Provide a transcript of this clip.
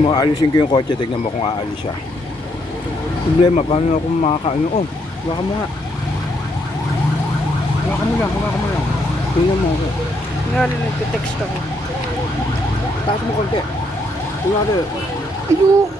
mo, alisin ko yung kotse, tignan mo kung aalis siya. Problema, paano ako makakaano? Oh, baka mo nga. Baka mo lang. Tingnan mo ako. Nga rin, nagte-text ako. Taas mo konti. Tingnan mo. Ayun!